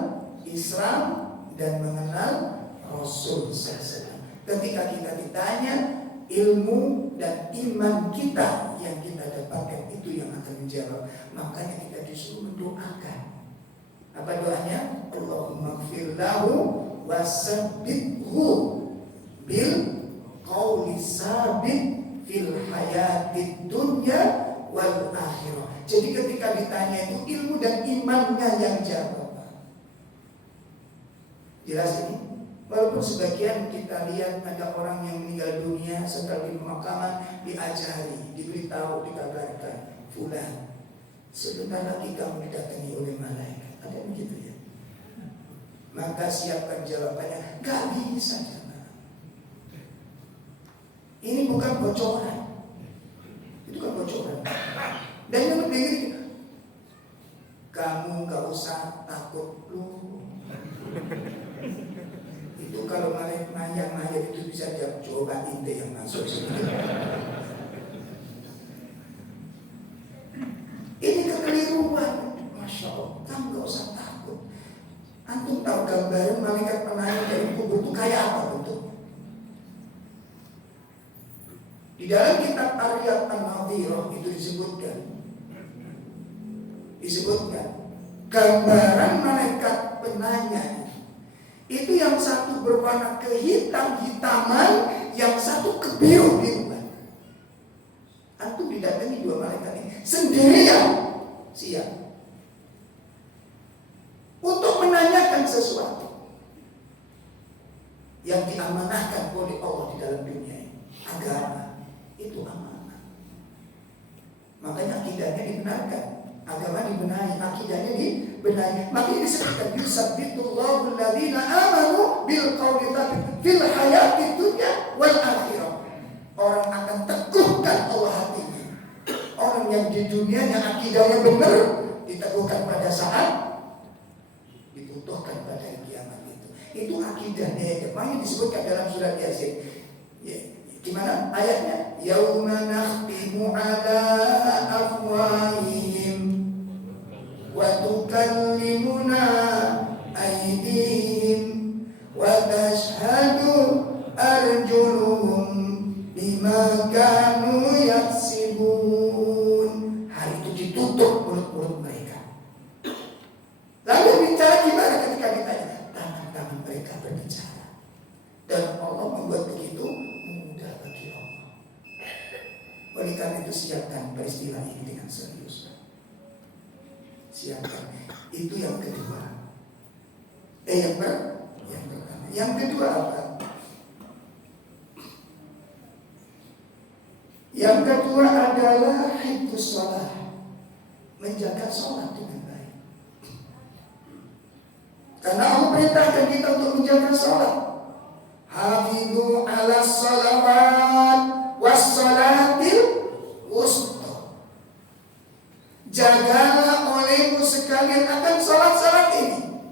Islam, dan mengenal Rasul SAW. Ketika kita ditanya, ilmu dan iman kita yang kita dapatkan itu yang akan menjawab. Makanya kita disuruh mendoakan. Apa doanya? Allahumma ighfir lahu wasabbithu bil qawli sabit fil hayatid dunya wal akhirah. Jadi ketika ditanya itu ilmu dan imannya yang jawab. Jelas ini? Walaupun sebagian kita lihat ada orang yang meninggal dunia setelah di pemakaman diajari, diberitahu, dikabarkan, fulan, sebentar lagi kamu didatangi oleh malaikat. Ada begitu ya? Maka siapkan jawabannya. Gak bisa jemaah. Ini bukan bocoran. Itu kan bocoran. Dan yang lebih kamu gak usah takut lu. Itu kalau mayat itu bisa dia coba inte yang masuk sini. Ini kekeliruan. Masya Allah, kamu gak usah takut. Antum tahu gambaran malaikat penanya dari kubur itu kayak apa bentuk? Di dalam kitab Aryat An-Nadhirah itu disebutkan gambaran malaikat penanya itu yang satu berwarna kehitam-hitaman, yang satu kebiru-biruan. Antum didatangi dua malaikat ini sendirian siang untuk menanyakan sesuatu yang diamanahkan oleh Allah di dalam dunia ini. Agama itu amanah. Makanya akidahnya dibenarkan, agama dibenahi, akidahnya dibenahi. Makanya disebutkan yusabbitullahu alladziina aamanu bil qawli tsabit fil hayati dunya wal akhirah. Orang akan teguhkan Allah hatinya. Orang yang di dunianya akidahnya benar diteguhkan pada saat dibutuhkan pada kiamat itu. Itu akidahnya. Makanya disebutkan dalam surat Yasin. Gimana ayatnya? Yauma nakhtimu ala afwahihim wa tukallimuna aydihim wa tashhadu arjuluhum bima kanu yaksibun. Hari itu ditutup mulut-mulut mereka. Lalu bicara gimana ketika ditanya? Tangan-tangan mereka berbicara. Dan Allah membuat begitu mudah bagi Allah. Oleh karena itu siapkan peristiwa ini dengan serius. Siapkan. Itu yang kedua. Yang pertama. Yang kedua apa? Yang kedua adalah hifdzus shalah, menjaga sholat dengan baik. Karena Allah perintahkan kita untuk menjaga sholat. Hafidhu ala sholawat was sholatil wusta. Jagalah olehmu sekalian akan sholat-sholat ini.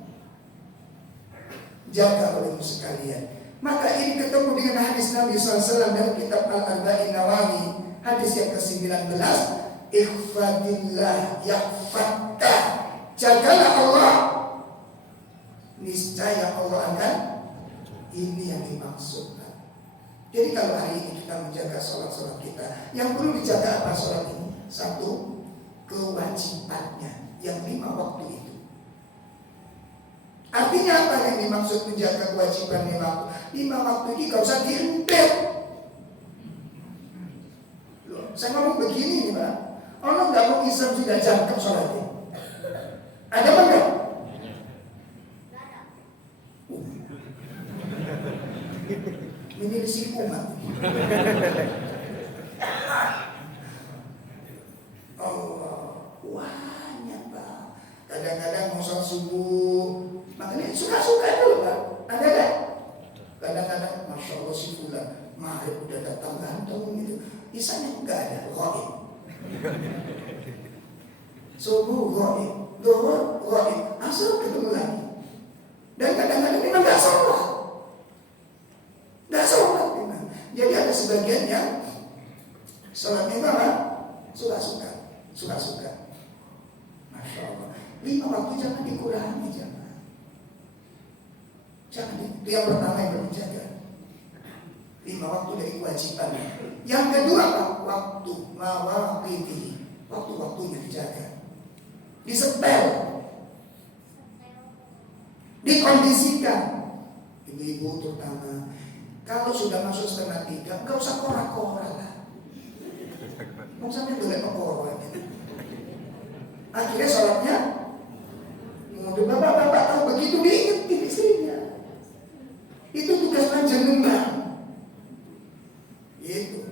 Jaga olehmu sekalian. Maka ini ketemu dengan hadis Nabi SAW dalam kitab Al-Arba'in Nawawi, hadis yang ke-19. Ikhfadillah yahfadka. Jagalah Allah, niscaya Allah akan. Ini yang dimaksudkan. Jadi kalau hari ini kita menjaga sholat-sholat kita, yang perlu dijaga apa sholat ini? Satu, kewajibannya yang 5 waktu itu. Artinya apa yang dimaksud menjaga kewajiban 5 waktu? 5 waktu ini gak usah diempet. Loh, saya ngomong begini nih Pak, Allah gak mau Islam sudah jangkep sholatnya. Ada apa enggak? Ini risiko umat. Allah, banyak Pak. Kadang-kadang mau sholat subuh, makanya suka-suka dulu Pak. Ada gak? Kadang-kadang Masya Allah si fulan maghrib udah datang gantung gitu. Isanya enggak ada, ghaib. Subuh ghaib, zuhur ghaib, asar ketemu lagi. Dan kadang-kadang memang enggak sholat. Enggak sholat memang. Jadi ada sebagian yang sholatnya apa? Suka-suka. Masya Allah. 5 waktu jangan dikurangi, jangan. Itu yang pertama yang perlu dijaga. 5 waktu dari kewajiban. Yang kedua apa? Waktu mawaqiti. Waktu-waktunya dijaga. Disetel. Dikondisikan. Ibu-ibu terutama, kalau sudah masuk 2:30, enggak usah korak-korak lah. Mau sampai boleh korak gitu. Akhirnya sholatnya, bapak-bapak tahu begitu diingetin istrinya. Itu tugas panjenengan. Itu.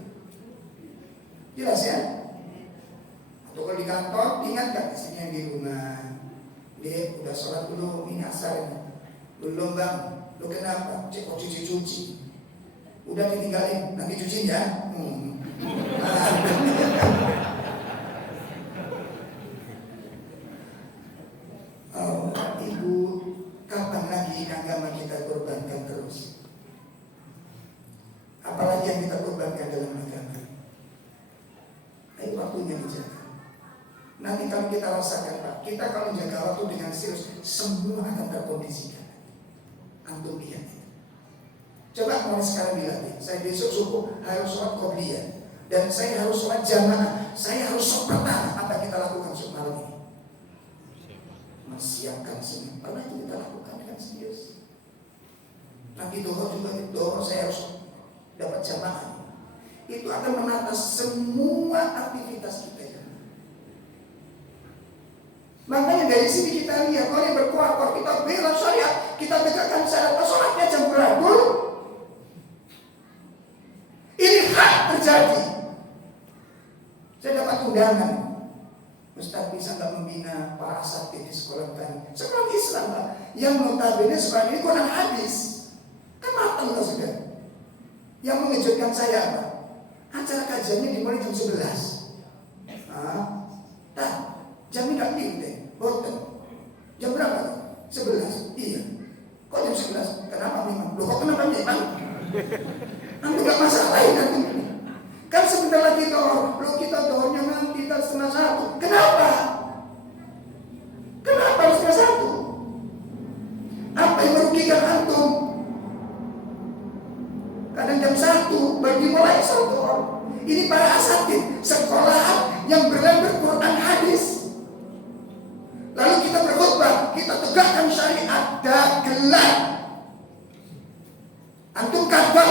Jelas ya? Atau kalau di kantor, ingatkan istrinya di rumah. Dia udah sholat belum? Ini asar ini. Belum bang. Lu kenapa? Cek cuci-cuci. Udah ditinggalin, nanti cuci ya. Oh, Ibu, kapan lagi agama kita korbankan terus? Apalagi yang kita korbankan dalam agama? Ayo waktunya dijaga. Nanti kalau kita rasakan Pak, kita kalau menjaga waktu dengan serius, semua akan terkondisikan. Antum lihat. Coba mulai sekarang dilatih. Saya besok subuh harus sholat qobliyah dan saya harus sholat jamaah. Saya harus sholat pertama. Apa kita lakukan malam ini? Mempersiapkan semua. Pernah itu kita lakukan dengan serius. Nanti doa juga doa saya harus dapat jamaah. Itu akan menata semua aktivitas kita. Makanya dari sini kita lihat orang yang berkuat, kita bela syariat, kita tegakkan syariat, sholatnya jam berapa? Ini hak terjadi. Saya dapat undangan, Ustaz bisa nggak membina para asatidz di sekolah kami? Sekolah Islam Pak, yang notabene sekolah ini Quran hadis, kan matang lah sudah. Yang mengejutkan saya apa? Acara kajiannya dimulai jam 11. Jam ini gak pilih, boten. Jam berapa? 11. Iya. Kok jam 11? Kenapa memang? Loh kok kenapa memang? Nanti gak masalah ya nanti. Kan sebentar lagi doa. Loh kita doanya nanti kita 12:30. Kenapa? Kenapa harus 12:30? Apa yang merugikan antum? Kadang jam 1 baru dimulai satu. Ini para asatidz sekolah yang berlabel Quran hadis. Lalu kita berkhutbah, kita tegakkan syariat dagelan. Antum kadzab.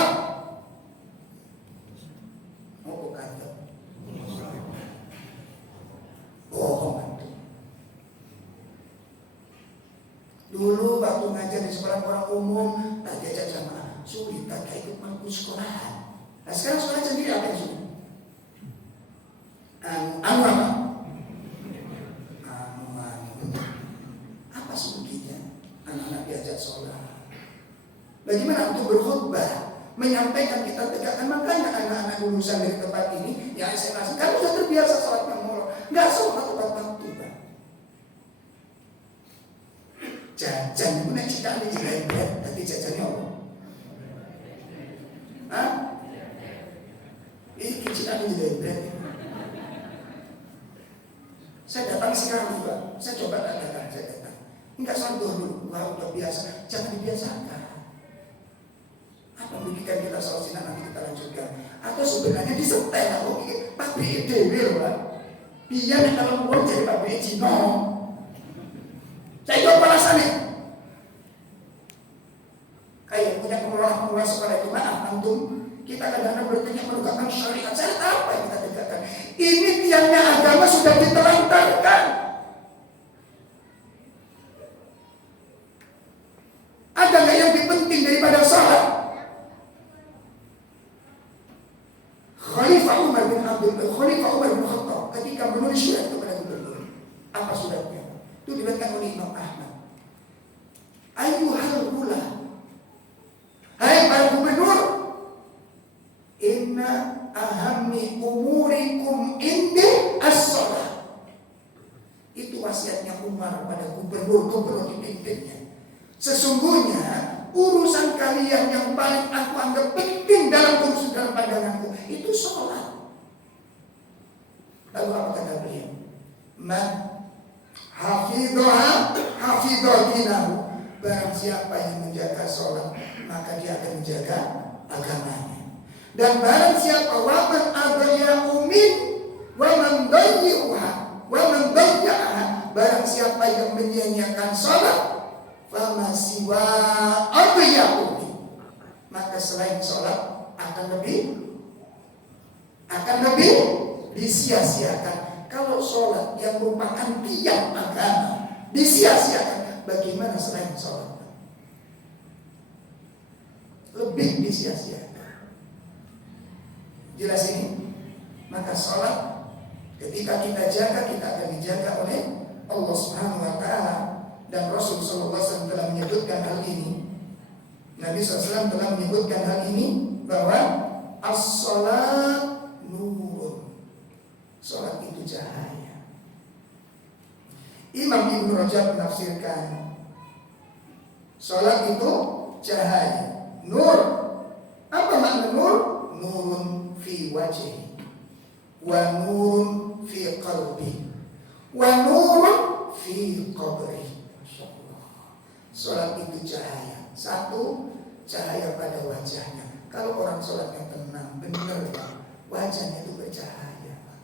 Oh, kadzab. Bohong antum. Dulu waktu ngajar di sekolah orang umum, tak diajak jamaah, sulit tak ikut mampu sekolahan. Nah sekarang sekolah sendiri apa yang sulit? Anu apa? Apa sebetulnya anak-anak diajak sholat? Bagaimana untuk berkhutbah, menyampaikan kita tegakkan? Makanya anak-anak lulusan dari tempat ini yang SMA kan sudah terbiasa sholat yang molor, nggak sholat tepat waktu Pak. Jajan itu naik cita di jilebet, tapi jajannya apa? Hah? Ini cita di jilebet. Saya datang sekali Pak, saya coba datang, saya datang. Enggak santur dulu, wah udah biasa, jangan dibiasakan. Apa membikin kita soal sinar nanti kita lanjutkan? Atau sebenarnya disetel, pabrik dewi Pak. Biar kalau mau jadi pabrik Cino. Saya coba alasannya. Kayak punya pengelola sekolah itu, maaf antum, kita kadang-kadang bertanya menegakkan syariat. Saya apa yang kita tegakkan? Ini tiangnya agama sudah ditelantarkan. Ada nggak yang lebih penting daripada salat? Khalifah Umar bin Khattab ketika menulis surat kepada gubernur, apa suratnya? Itu dibacakan oleh Imam Ahmad. Ayyuhal ulah, hai para gubernur, inna ahammi umurikum indi as-shalah. Itu wasiatnya Umar pada gubernur dipimpinnya. Sesungguhnya urusan kalian yang paling aku anggap penting dalam urusan dalam pandanganku itu sholat. Lalu apa kata beliau? Man hafidhah dinahu. Barang siapa yang menjaga sholat, maka dia akan menjaga agamanya. Dan barang siapa waman adaya'u min waman dayyuha waman dayya'aha, barang siapa yang menyia-nyiakan sholat, fama siwa adaya'u, maka selain sholat akan lebih disia-siakan. Kalau sholat yang merupakan tiang agama disia-siakan, bagaimana selain sholat? Lebih disia-siakan. Jelas ini? Maka sholat ketika kita jaga, kita akan dijaga oleh Allah Subhanahu wa Ta'ala. Dan Rasul sallallahu alaihi wasallam telah menyebutkan hal ini. Nabi sallallahu alaihi wasallam telah menyebutkan hal ini bahwa as-salat nurun. Salat itu cahaya. Imam Ibnu Rajab menafsirkan salat itu cahaya, nur. Apa makna nur? Nurun fi wajhi, wa nurun fi qalbi, wa nurun fi qabri. Masyaallah. Salat itu cahaya. Satu, cahaya pada wajahnya. Kalau orang sholatnya tenang, benar Pak, wajahnya itu bercahaya Pak.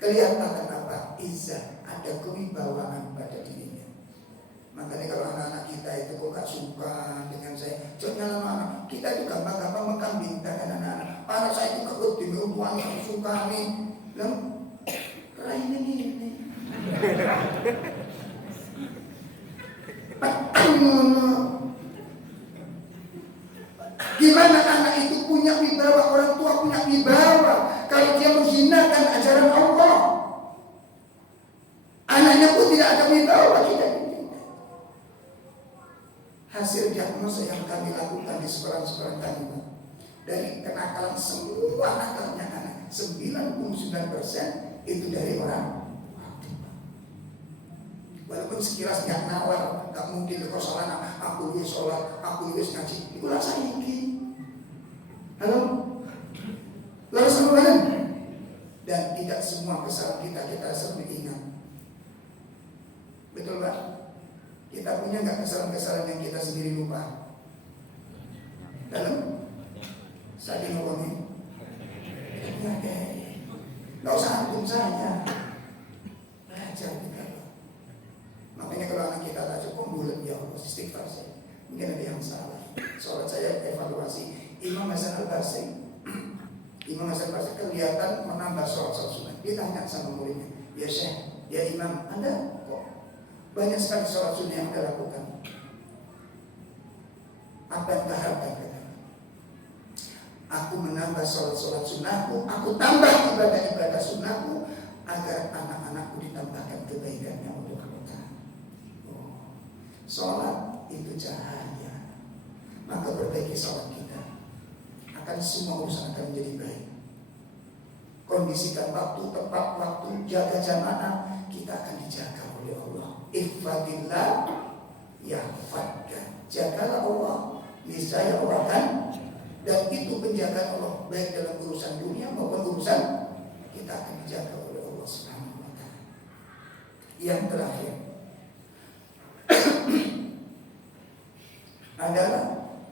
Kelihatan apa? Izzah, ada kewibawaan pada dirinya. Makanya kalau anak-anak kita itu kok gak suka dengan saya, contohnya lama kita itu gampang-gampang mengkambingkan anak-anak. Anak saya itu kebut di rumah, gak suka nih. Lalu, raine ini. Gimana anak itu punya wibawa, orang tua punya wibawa kalau dia menghinakan ajaran Allah? Anaknya pun tidak ada wibawa, tidak. Hasil diagnosa yang kami lakukan di sekolah-sekolah kami, dari kenakalan semua nakalnya anak, 99% itu dari orang. Walaupun sekilas nggak nawar, nggak mungkin kalau salah aku luwes sholat, aku luwes ngaji, itu rasa ini. Halo, lalu sama. Dan tidak semua kesalahan kita sering ingat. Betul Pak? Kita punya nggak kesalahan-kesalahan yang kita sendiri lupa? Dalam saya ngomongin, nggak usah antum saja, belajar kita. Makanya kalau anak kita tak cukup bulat, ya Allah istighfar saya. Mungkin ada yang salah. Sholat saya evaluasi. Imam Hasan Al-Basri kelihatan menambah sholat sunnah. Dia tanya sama muridnya, ya Syekh, ya Imam, Anda kok banyak sekali sholat sunnah yang Anda lakukan? Apa yang Anda harapkan? Aku menambah sholat sunnahku, aku tambah ibadah-ibadah sunnahku agar anak-anakku ditambahkan kebaikannya untuk mereka. Sholat itu cahaya. Maka perbaiki sholat kita, akan semua urusan akan menjadi baik. Kondisikan waktu, tepat waktu, jaga jamaah, kita akan dijaga oleh Allah. Ihfadillah yahfadka. Jagalah Allah, niscaya Allah akan. Dan itu penjagaan Allah baik dalam urusan dunia maupun urusan kita akan dijaga oleh Allah Subhanahu wa taala. Yang terakhir adalah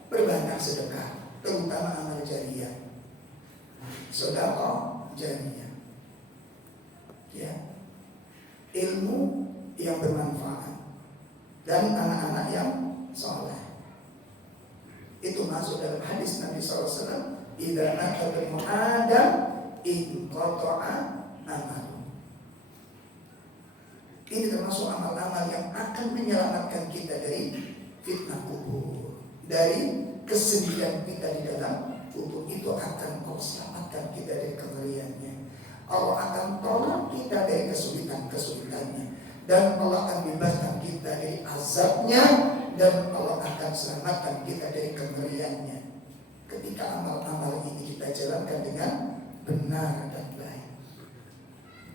berbanyak sedekah, terutama amal jariyah, sedekah jariyah, ya, ilmu yang bermanfaat dan anak-anak yang saleh. Itu masuk dalam hadis Nabi SAW, idza mata ibnu Adam inqata'a amalu. Ini termasuk amal-amal yang akan menyelamatkan kita dari fitnah kubur, dari kesedihan kita di dalam kubur. Itu akan selamatkan kita dari kengeriannya. Allah akan tolong kita dari kesulitan-kesulitannya, dan Allah akan bebaskan kita dari azabnya, dan Allah akan selamatkan kita dari kengeriannya ketika amal-amal ini kita jalankan dengan benar dan baik.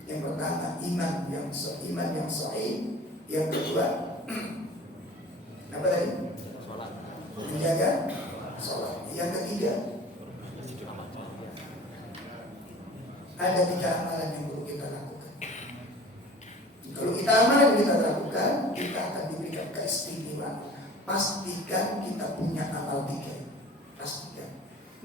Yang pertama, iman yang sahih. Yang kedua, apa tadi? Menjaga sholat. Yang ketiga, ada 3 amalan yang perlu kita lakukan. Kalau kita amalan yang kita lakukan, kita akan diberikan keistimewaan. Pastikan kita punya amal 3. Pastikan.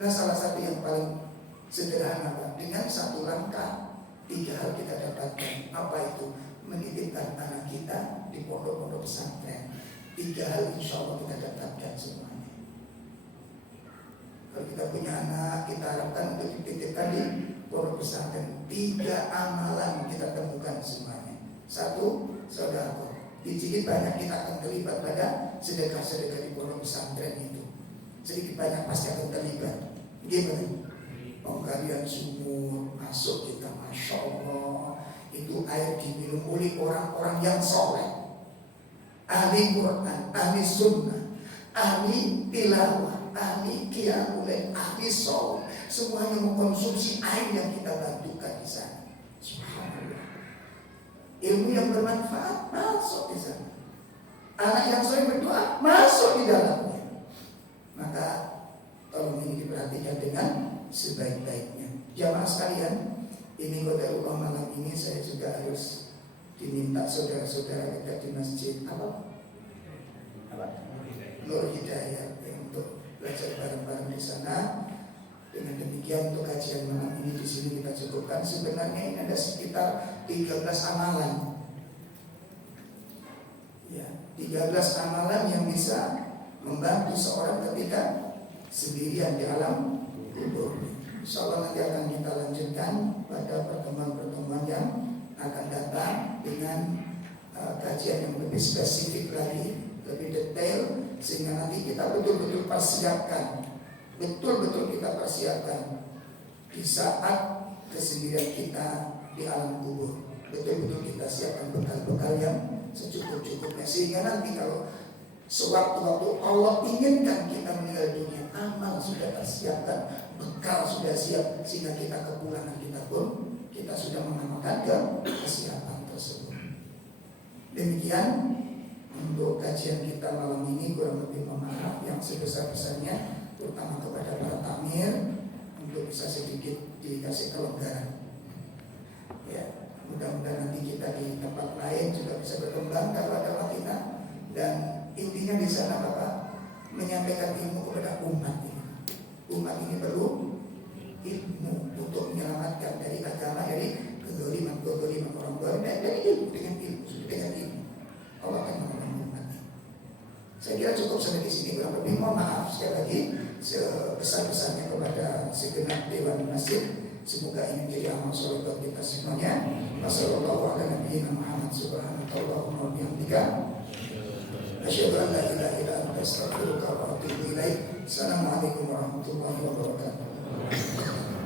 Nah, salah satu yang paling sederhana, Pak, dengan 1 langkah 3 hal kita dapatkan. Apa itu? Menitipkan anak kita di pondok-pondok pesantren. 3 hal insya Allah kita dapatkan semuanya. Kalau kita punya anak, kita harapkan untuk dititipkan di pondok pesantren. 3 amalan kita temukan semuanya. 1, saudara. Sedikit banyak kita akan terlibat pada sedekah-sedekah di pondok pesantren itu. Sedikit banyak pasti akan terlibat. Gimana? Penggalian sumur masuk kita, masya Allah, itu air diminum oleh orang-orang yang soleh, ahli Quran, ahli sunnah, ahli tilawah. ahli qiyamul, ahli shaum, semuanya mengkonsumsi air yang kita bantukan di sana. Subhanallah. Ilmu yang bermanfaat masuk di sana. Anak yang sering berdoa masuk di dalamnya. Maka tolong ini diperhatikan dengan sebaik-baiknya. Jamaah sekalian, ini qadarullah malam ini saya juga harus diminta saudara-saudara kita di masjid apa? Nur Hidayah untuk belajar bareng-bareng di sana. Dengan demikian untuk kajian malam ini di sini kita cukupkan. Sebenarnya ini ada sekitar 13 amalan. Ya, 13 amalan yang bisa membantu seorang ketika sendirian di alam kubur. Insyaallah nanti akan kita lanjutkan pada pertemuan-pertemuan yang akan datang dengan kajian yang lebih spesifik lagi, lebih detail, sehingga nanti kita betul-betul persiapkan, betul-betul kita persiapkan di saat kesendirian kita di alam kubur. Betul-betul kita siapkan bekal-bekal yang secukup-cukupnya, sehingga nanti kalau sewaktu-waktu Allah inginkan kita meninggal dunia, amal sudah tersiapkan, bekal sudah siap, sehingga kita kepulangan kita pun kita sudah mengamalkan kesiapan tersebut. Demikian untuk kajian kita malam ini, kurang lebih mohon maaf yang sebesar-besarnya, terutama kepada para takmir, untuk bisa sedikit dikasih kelonggaran. Ya, mudah-mudahan nanti kita di tempat lain juga bisa berkembang kalau ada kita. Dan intinya di sana Bapak menyampaikan ilmu kepada umat ini. Umat ini perlu ilmu untuk menyelamatkan dari agama, dari kezaliman orang baru, dan dari ilmu, dengan ilmu Allah akan menolong umat ini. Saya kira cukup sampai di sini, kurang lebih mohon maaf sekali lagi sebesar-besarnya kepada segenap dewan masjid. Semoga ini menjadi amal soleh bagi kita semuanya. Wassalamualaikum warahmatullahi wabarakatuh. Asyhadu an la ilaha illa anta astaghfiruka wa atubu ilaik. Assalamualaikum warahmatullahi wabarakatuh.